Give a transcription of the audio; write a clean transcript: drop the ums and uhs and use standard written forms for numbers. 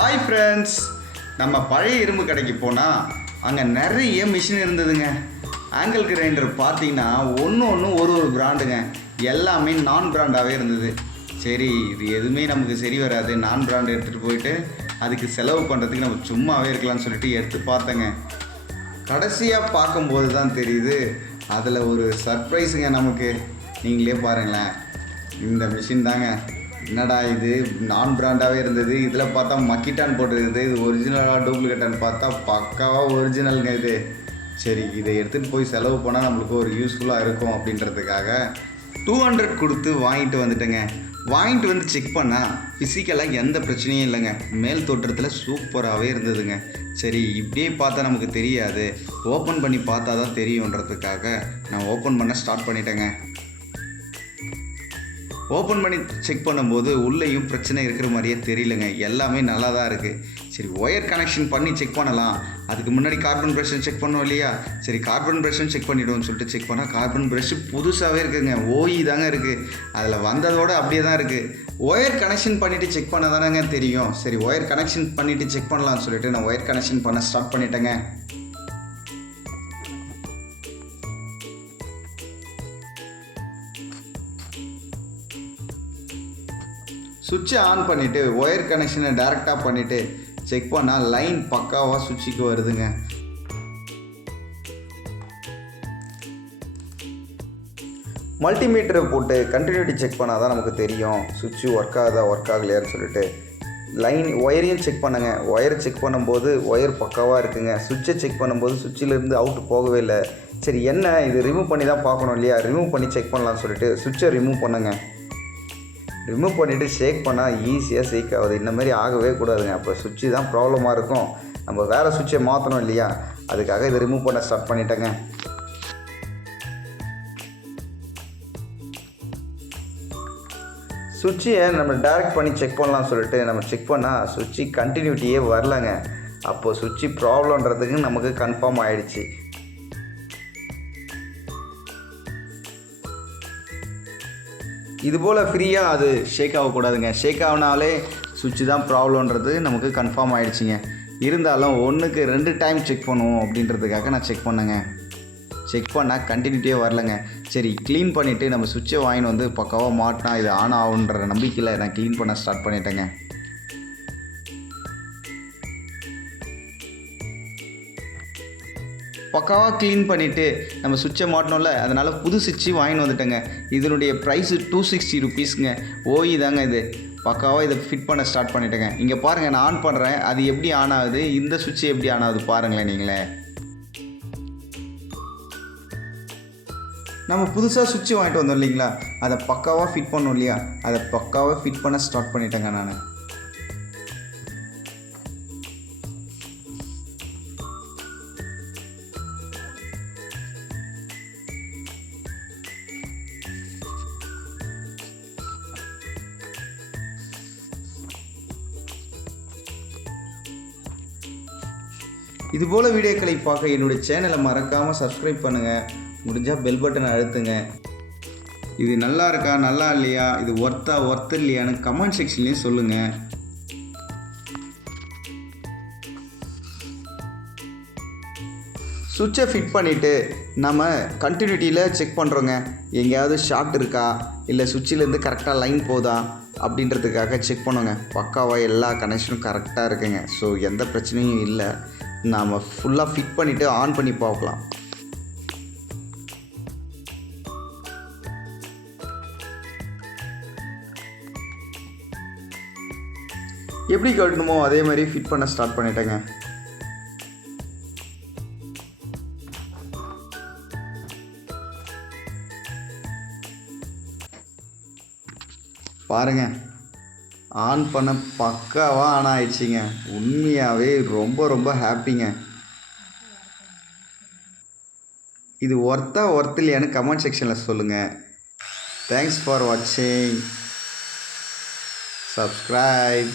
Hi friends, நம்ம பழைய இரும்பு கடைக்கு போனால் அங்கே நிறைய மிஷின் இருந்ததுங்க. ஆங்கிள் கிரைண்டர் பார்த்தீங்கன்னா ஒன்று ஒரு பிராண்டுங்க, எல்லாமே நான் பிராண்டாகவே இருந்தது. சரி, இது எதுவுமே நமக்கு சரி வராது, நான் பிராண்டு எடுத்துகிட்டு போயிட்டு அதுக்கு செலவு பண்ணுறதுக்கு நம்ம சும்மாவே இருக்கலாம்னு சொல்லிட்டு எடுத்து பார்த்தேங்க. கடைசியாக பார்க்கும்போது தான் தெரியுது அதில் ஒரு சர்ப்ரைஸுங்க நமக்கு. நீங்களே பாருங்களேன், இந்த மிஷின் தாங்க. என்னடா இது நான் பிராண்டாகவே இருந்தது, இதில் பார்த்தா மக்கிட்டான் போட்டுருக்குது, இது ஒரிஜினலாக டூப்ளிகேட்டான்னு பார்த்தா பக்காவாக ஒரிஜினலுங்க இது. சரி, இதை எடுத்துகிட்டு போய் செலவு பண்ணால் நம்மளுக்கு ஒரு யூஸ்ஃபுல்லாக இருக்கும் அப்படின்றதுக்காக 200 கொடுத்து வாங்கிட்டு வந்துட்டேங்க. வாங்கிட்டு வந்து செக் பண்ணால் ஃபிசிக்கலாக எந்த பிரச்சனையும் இல்லைங்க, மேல் தோற்றத்தில் சூப்பராகவே இருந்ததுங்க. சரி, இப்படியே பார்த்தா நமக்கு தெரியாது, ஓப்பன் பண்ணி பார்த்தா தான் தெரியுன்றதுக்காக நான் ஓப்பன் பண்ண ஸ்டார்ட் பண்ணிட்டேங்க. ஓப்பன் பண்ணி செக் பண்ணும்போது உள்ளேயும் பிரச்சனை இருக்கிற மாதிரியே தெரியலங்க, எல்லாமே நல்லா தான் இருக்குது. சரி, ஒயர் கனெக்ஷன் பண்ணி செக் பண்ணலாம், அதுக்கு முன்னாடி கார்பன் ப்ரஷ்ஷும் செக் பண்ணோம் இல்லையா. சரி, கார்பன் ப்ரஷ்ஷும் செக் பண்ணிவிடுவோம்னு சொல்லிட்டு செக் பண்ணால் கார்பன் ப்ரஷ்ஷு புதுசாகவே இருக்குதுங்க, ஓஇ தாங்க இருக்குது, அதில் வந்ததோடு அப்படியே தான் இருக்குது. ஒயர் கனெக்ஷன் பண்ணிவிட்டு செக் பண்ண தானேங்க தெரியும். சரி, ஒயர் கனெக்ஷன் பண்ணிவிட்டு செக் பண்ணலாம்னு சொல்லிட்டு நான் ஒயர் கனெக்ஷன் பண்ண ஸ்டார்ட் பண்ணிட்டேங்க. சுவிட்சை ஆன் பண்ணிவிட்டு ஒயர் கனெக்ஷனை டைரெக்டாக பண்ணிவிட்டு செக் பண்ணால் லைன் பக்காவாக சுவிட்சுக்கு வருதுங்க. மல்டிமீட்டரை போட்டு கண்டினியூட்டி செக் பண்ணால் தான் நமக்கு தெரியும் சுவிட்சு ஒர்க் ஆகுதா ஒர்க் ஆகலையான்னு சொல்லிட்டு. லைன் ஒயரையும் செக் பண்ணுங்க. ஒயரை செக் பண்ணும்போது ஒயர் பக்காவாக இருக்குங்க. சுவிட்சை செக் பண்ணும்போது சுவிட்சிலேருந்து அவுட்டு போகவே இல்லை. சரி, என்ன இது ரிமூவ் பண்ணி தான் பார்க்கணும் இல்லையா, ரிமூவ் பண்ணி செக் பண்ணலான்னு சொல்லிட்டு சுவிட்சை ரிமூவ் பண்ணுங்க. ரிமூவ் பண்ணிவிட்டு ஷேக் பண்ணால் ஈஸியாக ஷேக் ஆகுது. இந்த மாதிரி ஆகவே கூடாதுங்க, அப்போ சுவிட்சு தான் ப்ராப்ளமாக இருக்கும். நம்ம வேறு சுவிட்சை மாற்றணும் இல்லையா, அதுக்காக இதை ரிமூவ் பண்ண ஸ்டார்ட் பண்ணிட்டேங்க. சுவிட்சை நம்ம டைரக்ட் பண்ணி செக் பண்ணலாம்னு சொல்லிட்டு நம்ம செக் பண்ணால் சுவிட்சு கண்டினியூட்டியே வரலங்க. அப்போது சுவிட்சு ப்ராப்ளம்ன்றதுக்கு நமக்கு கன்ஃபார்ம் ஆகிடுச்சு. இதுபோல் ஃப்ரீயாக அது ஷேக் ஆகக்கூடாதுங்க. ஷேக் ஆகினாலே சுவிட்சு தான் ப்ராப்ளம்ன்றது நமக்கு கன்ஃபார்ம் ஆகிடுச்சிங்க. இருந்தாலும் 1க்கு 2 டைம் செக் பண்ணுவோம் அப்படின்றதுக்காக நான் செக் பண்ணேங்க. செக் பண்ணால் கண்டினியூட்டியே வரலங்க. சரி, க்ளீன் பண்ணிவிட்டு நம்ம சுவிட்சை வாங்கின்னு வந்து பக்காவாக மாட்டினா இது ஆன் ஆகுன்ற நம்பிக்கையில் நான் க்ளீன் பண்ண ஸ்டார்ட் பண்ணிட்டேங்க. பக்காவாக க்ளீன் பண்ணிவிட்டு நம்ம சுவிட்சை மாட்டணும்ல, அதனால் புது சுவிட்சு வாங்கின்னு வந்துட்டேங்க. இதனுடைய ப்ரைஸு 260 ருபீஸுங்க. ஓஇ தாங்க இது. பக்காவாக இதை ஃபிட் பண்ண ஸ்டார்ட் பண்ணிட்டேங்க. இங்கே பாருங்கள், நான் ஆன் பண்ணுறேன், அது எப்படி ஆன் ஆகுது, இந்த சுவிட்சு எப்படி ஆன் ஆகுது பாருங்களேன் நீங்களே. நம்ம புதுசாக சுவிட்சு வாங்கிட்டு வந்தோம் இல்லைங்களா, அதை பக்காவாக ஃபிட் பண்ணோம் இல்லையா, அதை பக்காவாக ஃபிட் பண்ண ஸ்டார்ட் பண்ணிட்டேங்க நான். இதுபோல் வீடியோக்களை பார்க்க என்னுடைய சேனலை மறக்காமல் சப்ஸ்கிரைப் பண்ணுங்கள். முடிஞ்சால் பெல் பட்டனை அழுத்துங்க. இது நல்லா இருக்கா நல்லா இல்லையா, இது ஒர்த் இல்லையான்னு கமெண்ட் செக்ஷன்லேயும் சொல்லுங்கள். சுவிட்சை ஃபிட் பண்ணிவிட்டு நம்ம கண்டினியூட்டியில் செக் பண்ணுறோங்க. எங்கேயாவது ஷார்ட் இருக்கா, இல்லை சுவிட்சிலேருந்து கரெக்டாக லைன் போதா அப்படின்றதுக்காக செக் பண்ணுவோங்க. பக்காவாக எல்லா கனெக்ஷனும் கரெக்டாக இருக்குங்க. ஸோ எந்த பிரச்சனையும் இல்லை. நாம் ஃபுல்லாக ஃபிட் பண்ணிவிட்டு ஆன் பண்ணி பார்க்கலாம். எப்படி கட்டணுமோ அதே மாதிரி ஃபிட் பண்ண ஸ்டார்ட் பண்ணிட்டேங்க. பாருங்கள், ஆன் பண்ண பக்காவாக ஆன் ஆயிடுச்சிங்க. உண்மையாகவே ரொம்ப ஹாப்பிங்க. இது ஒர்த் இல்லையான்னு கமெண்ட் செக்ஷனில் சொல்லுங்கள். தேங்க்ஸ் ஃபார் வாட்சிங். சப்ஸ்கிரைப்.